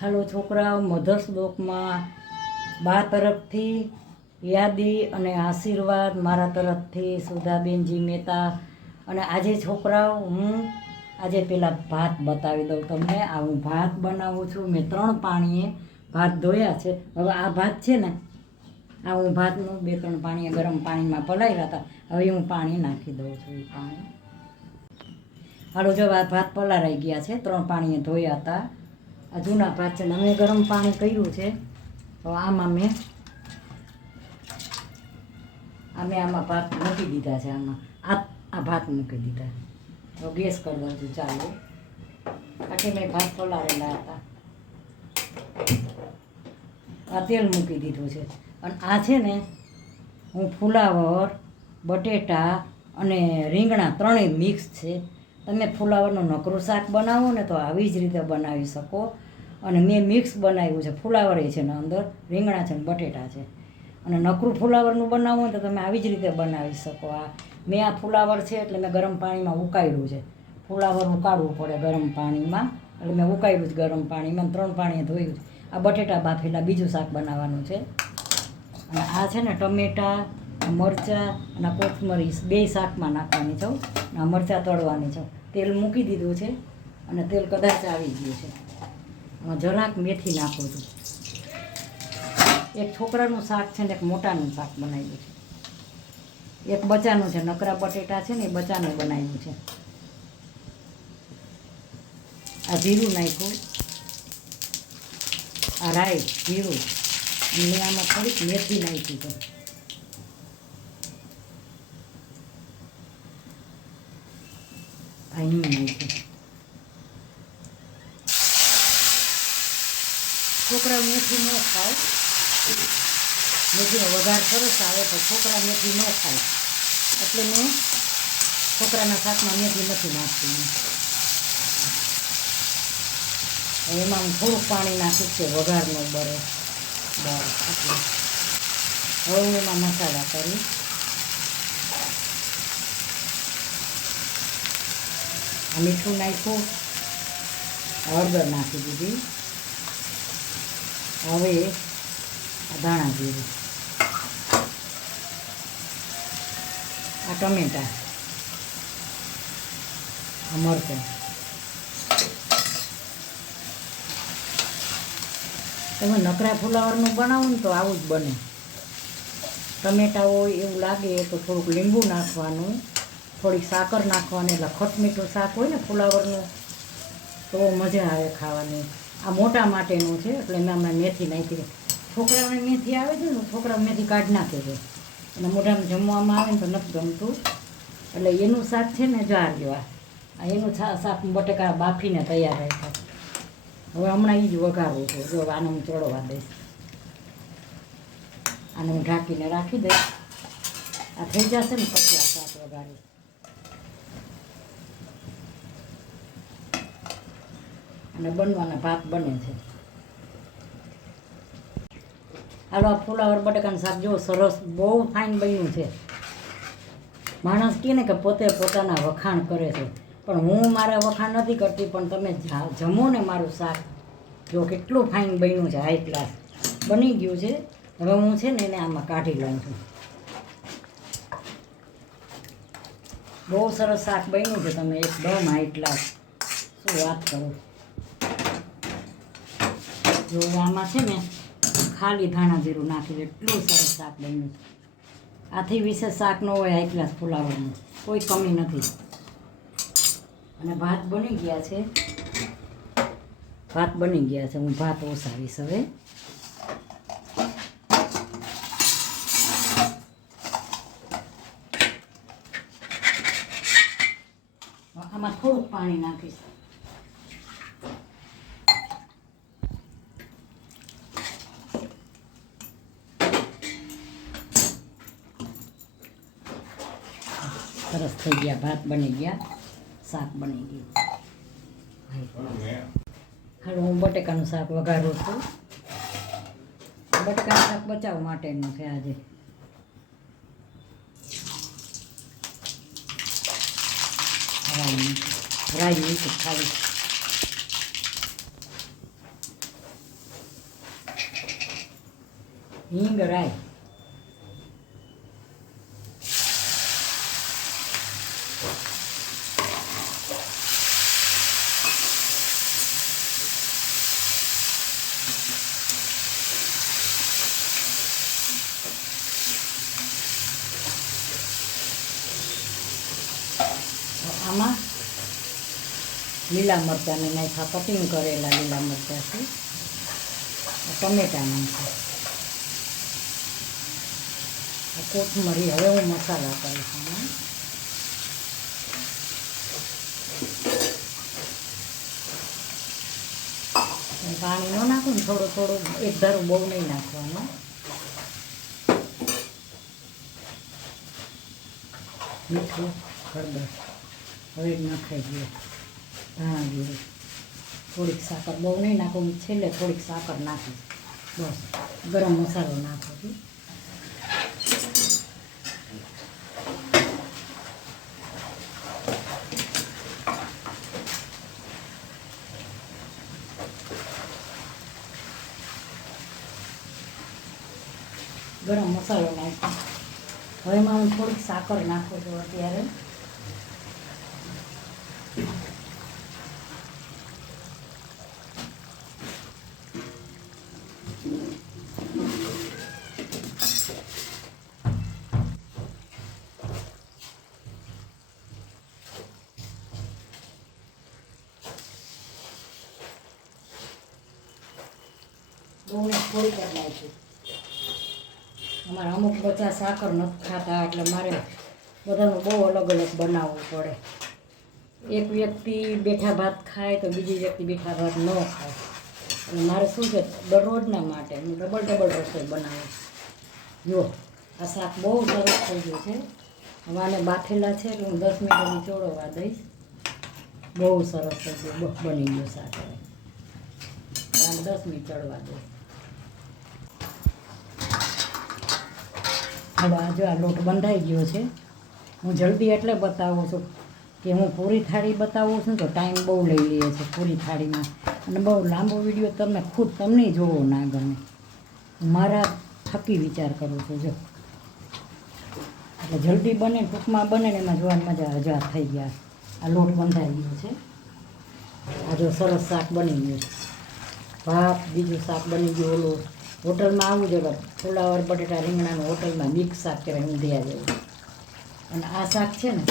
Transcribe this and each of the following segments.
હાલો છોકરાઓ, મધર્સ ડોકમાં બા તરફથી યાદી અને આશીર્વાદ, મારા તરફથી સુધાબેનજી મહેતા. અને આજે છોકરાઓ, હું આજે પેલા ભાત બતાવી દઉં તમને. આ હું ભાત બનાવું છું. મેં 3 પાણીએ ભાત ધોયા છે. હવે આ ભાત છે ને, આ હું ભાતનું 2-3 પાણીએ ગરમ પાણીમાં પલાળ્યા હતા. હવે હું પાણી નાખી દઉં છું. એ પાણી હાલો, જો આ ભાત પલાળાઈ ગયા છે. 3 પાણીએ ધોયા હતા. આ જૂના ભાત છે ને, મેં ગરમ પાણી કર્યું છે. તો આમાં મેં ભાત મૂકી દીધા છે. આ ભાત મૂકી દીધા. તો ગેસ કરી દઉં છું ચાલુ. આટલે મેં ભાત પલાળેલા હતા. આ તેલ મૂકી દીધું છે. અને આ છે ને, હું ફુલાવર, બટેટા અને રીંગણા ત્રણેય મિક્સ છે. તમે ફુલાવરનું નકરું શાક બનાવો ને તો આવી જ રીતે બનાવી શકો. અને મેં મિક્સ બનાવ્યું છે. ફુલાવર છે ને, અંદર રીંગણા છે ને બટેટા છે. અને નકરું ફુલાવરનું બનાવવું હોય તો તમે આવી જ રીતે બનાવી શકો. મેં આ ફુલાવર છે એટલે મેં ગરમ પાણીમાં ઉકાળ્યું છે. ફુલાવર ઉકાળવું પડે ગરમ પાણીમાં, એટલે મેં ઉકાળ્યું જ ગરમ પાણીમાં. 3 પાણીએ ધોયું છે. આ બટેટા બાફેલા બીજું શાક બનાવવાનું છે. અને આ છે ને ટમેટાં, મરચાં અને કોથમરી 2 શાકમાં નાખવાની છે. આ મરચાં તળવાની છે. તેલ મૂકી દીધું છે અને તેલ કદાચ આવી ગયું છે. જરાક મેથી નાખું છું. એક છોકરાનું શાક છે ને એક મોટાનું શાક બનાવ્યું છે. એક બચાનું છે, નકરા બટેટા છે ને એ બચાનું બનાવ્યું છે. આ જીરું નાખ્યું, આ રાઈ જીરું, અને આમાં થોડીક મેથી નાખી છે. આ હિંગ નાખ્યું. છોકરા મેથી ન ખાય, મેથીનો વઘાર સરસ આવે તો છોકરા મેથી ન ખાય, એટલે મેં છોકરાના શાકમાં મેથી નથી નાખતી. એમાં હું થોડુંક પાણી નાખીશ કે વઘાર ન બળે. એટલે હવે હું એમાં મસાલા કરી. મીઠું નાખ્યું, હળદર નાખી દીધી. હવે ધાણા જીરું, આ ટમેટા, આ મરચાં. તમે નકરા ફુલાવરનું બનાવો ને તો આવું જ બને. ટમેટા હોય એવું લાગે તો થોડુંક લીંબુ નાખવાનું, થોડીક સાકર નાખવાની. એટલે ખટમીઠું શાક હોય ને ફુલાવરનું તો મજા આવે ખાવાની. આ મોટા માટેનું છે એટલે મેં આમાં મેથી નાખી. છોકરાઓને મેથી આવે છે ને, છોકરાઓ મેથી કાઢી નાખે છે અને મોઢામાં જમવામાં આવે ને તો નથી ગમતું. એટલે એનું શાક છે ને જાર જેવા, એનું શાક બટેકા બાફીને તૈયાર રાખ્યા. હવે હમણાં એ જ વઘારવું છે. જો આને હું ચડવા દઈશ. આને હું ઢાંકીને રાખી દઈશ. આ થઈ જશે ને પછી આ શાક વઘારીશ. અને બનવાના ભાત બને છે. હાલો, આ ફુલાવર બટાકાનું શાક જો સરસ, બહુ ફાઇન બન્યું છે. માણસ કહે ને કે પોતે પોતાના વખાણ કરે છે, પણ હું મારા વખાણ નથી કરતી. પણ તમે જમો ને મારું શાક, જો કેટલું ફાઇન બન્યું છે. હાઈ ક્લાસ બની ગયું છે. હવે હું છે ને એને આમાં કાઢી લઉં છું. બહુ સરસ શાક બન્યું છે. તમે એકદમ હાઈ ક્લાસ, શું વાત કરું. જો આમાં છે ને ખાલી ધાણા જીરું નાખી, એટલું સરસ શાક બન્યું છે. આથી વિશેષ શાક ન હોય હાઈ ક્લાસ ફુલાવરનું, કોઈ કમી નથી. અને ભાત બની ગયા છે. ભાત બની ગયા છે. હું ભાત ઓસાવીશ હવે. આમાં થોડુંક પાણી નાખીશ. સરસ થઈ ગયા. ભાત બની ગયા, શાક બની ગયું. હાલો, હું બટેકાનું શાક વઘારું છું. બટેકાનું શાક બચાવવા માટેનું છે આજે. રાઈ ખાલી હિંગ રાઈ, આમાં લીલા મરચાંને નાખ્યા, કટિંગ કરેલા લીલા મરચાં છે, ટમેટા નાખ્યા, કોથમરી. હવે હું મસાલા કરીશ આમાં. પાણી ન નાખું ને, થોડું થોડું, એક ધારું બહુ નહીં નાખવાનું. મીઠું, હળદર હવે નાખાઈ દઈએ, ધાણા જીરું, થોડીક સાકર, બહુ નહીં નાખું, છેલ્લે થોડીક સાકર નાખીશ. બસ ગરમ મસાલો નાખું છું. ગરમ મસાલો નાખ્યો. હવે એમાં હું થોડીક સાકર નાખું છું અત્યારે. થોડીક જ નાખી. અમારે અમુક બધા સાકર નથી ખાતા, એટલે મારે બધાનું બહુ અલગ અલગ બનાવવું પડે. એક વ્યક્તિ બેઠા ભાત ખાય તો બીજી વ્યક્તિ બેઠા ભાત ન ખાય. અને મારે શું છે, દરરોજના માટે હું ડબલ રસોઈ બનાવું. જો આ શાક બહુ સરસ થઈ ગયું છે. હવે આને બાફેલા છે એટલે હું 10 મિનિટ ચોળવવા દઈશ. બહુ સરસ થઈ ગયું, બની ગયું શાક. હવે આને 10 મિનિટ ચડવા દઈશ. હવે જો આ લોટ બંધાઈ ગયો છે. હું જલ્દી એટલે બતાવું છું કે હું પૂરી થાળી બતાવું છું તો ટાઈમ બહુ લઈ લે છે પૂરી થાળીમાં, અને બહુ લાંબો વિડીયો તમે તમને જોવો ના ગમે. મારા થકી વિચાર કરું છું. જો એટલે જલ્દી બને, ટૂંકમાં બને ને એમાં જોવાની મજા. હજાર થઈ ગયા. આ લોટ બંધાઈ ગયો છે. આ જો સરસ શાક બની ગયું. ભાત, બીજું શાક બની ગયું. ઓલું હોટલમાં આવું જોઈએ, ફુલાવર બટેટા રીંગણાનું હોટલમાં મિક્સ શાક કહેવાય, ઊંધિયા જેવું. અને આ શાક છે ને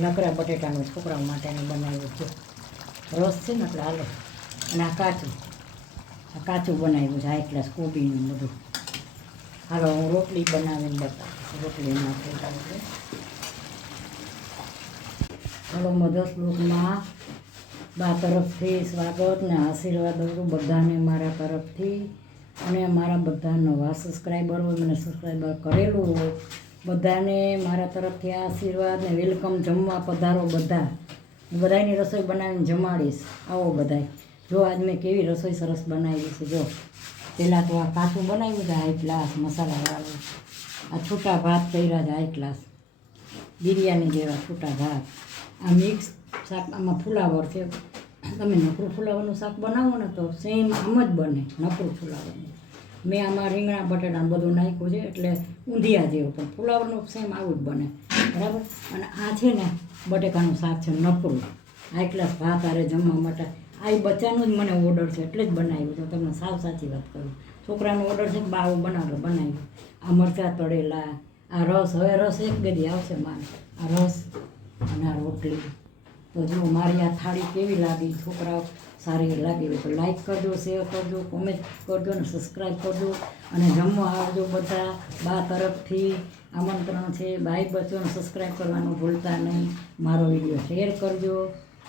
નકરા બટેટાનું છોકરાઓ માટેનું બનાવ્યું છે. રસ છે ને એટલે હાલો. અને આ કાચું બનાવ્યું છે, હાઈ ક્લાસ કોબીનું બધું. હાલો હું રોટલી બનાવીને બતાવીશ. રોટલી નાખી છે. હાલો મધર શ્લોકમાં બા તરફથી સ્વાગત ને આશીર્વાદ દઉં બધાને મારા તરફથી. અને મારા બધા નવા સબસ્ક્રાઈબર હોય, મને સબસ્ક્રાઈબર કરેલું હોય, બધાને મારા તરફથી આશીર્વાદ ને વેલકમ. જમવા પધારો બધા. બધાની રસોઈ બનાવીને જમાડીશ. આવો બધાય. જો આજ મેં કેવી રસોઈ સરસ બનાવી છે. જો પહેલાં તો આ કાચું બનાવ્યું છે હાઈ ક્લાસ મસાલાવાળું. આ છૂટા ભાત કર્યા છે હાઈ ક્લાસ, બિરયાની જેવા છૂટા ભાત. આ મિક્સ શાક, આમાં ફુલાવર છે. તમે નકરું ફુલાવરનું શાક બનાવો ને તો સેમ આમ જ બને, નકરું ફુલાવરનું. મેં આમાં રીંગણા બટાટા બધું નાખ્યું છે એટલે ઊંધિયા જેવું, પણ ફુલાવરનું સેમ આવું જ બને, બરાબર. અને આ છે ને બટેકાનું શાક છે નકરું, હાઈ ક્લાસ ભાત આરે જમવા માટે. આ બચ્ચાનું જ મને ઓર્ડર છે એટલે જ બનાવ્યું છે. તમને સાવ સાચી વાત કરું. છોકરાનો ઓર્ડર છે કે બા આવું બનાવ્યું. આ મરચાં તળેલા, આ રસ. હવે રસ એક ગદી આવશે મારે. આ રસ અને આ રોટલી. તો જો મારી આ થાળી કેવી લાગી, છોકરાઓ સારી લાગી હોય તો લાઈક કરજો, શેર કરજો, કોમેન્ટ કરજો અને સબસ્ક્રાઈબ કરજો. અને જમવા આવજો બધા. બા તરફથી આમંત્રણ છે. બાય બચ્ચોને સબસ્ક્રાઈબ કરવાનું ભૂલતા નહીં. મારો વિડીયો શેર કરજો.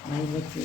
બાય બચ્ચો.